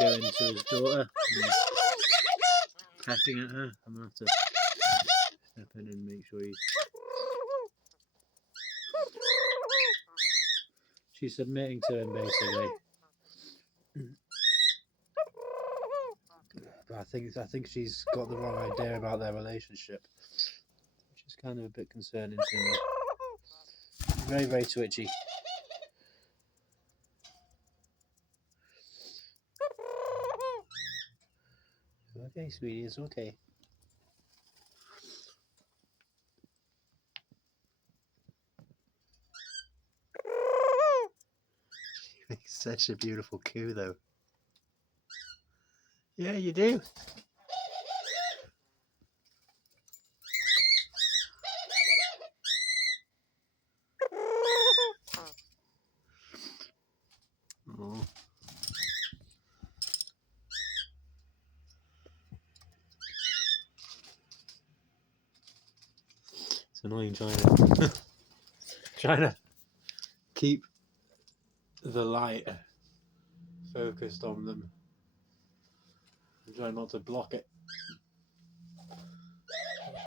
going to his daughter and pecking at her. I'm going to have to step in and make sure she's submitting to him basically. But I think she's got the wrong idea about their relationship, which is kind of a bit concerning to me. Very, very twitchy. Okay, sweetie, it's okay. She makes such a beautiful coo, though. Yeah, you do. Oh. It's annoying trying to keep the light focused on them and try not to block it.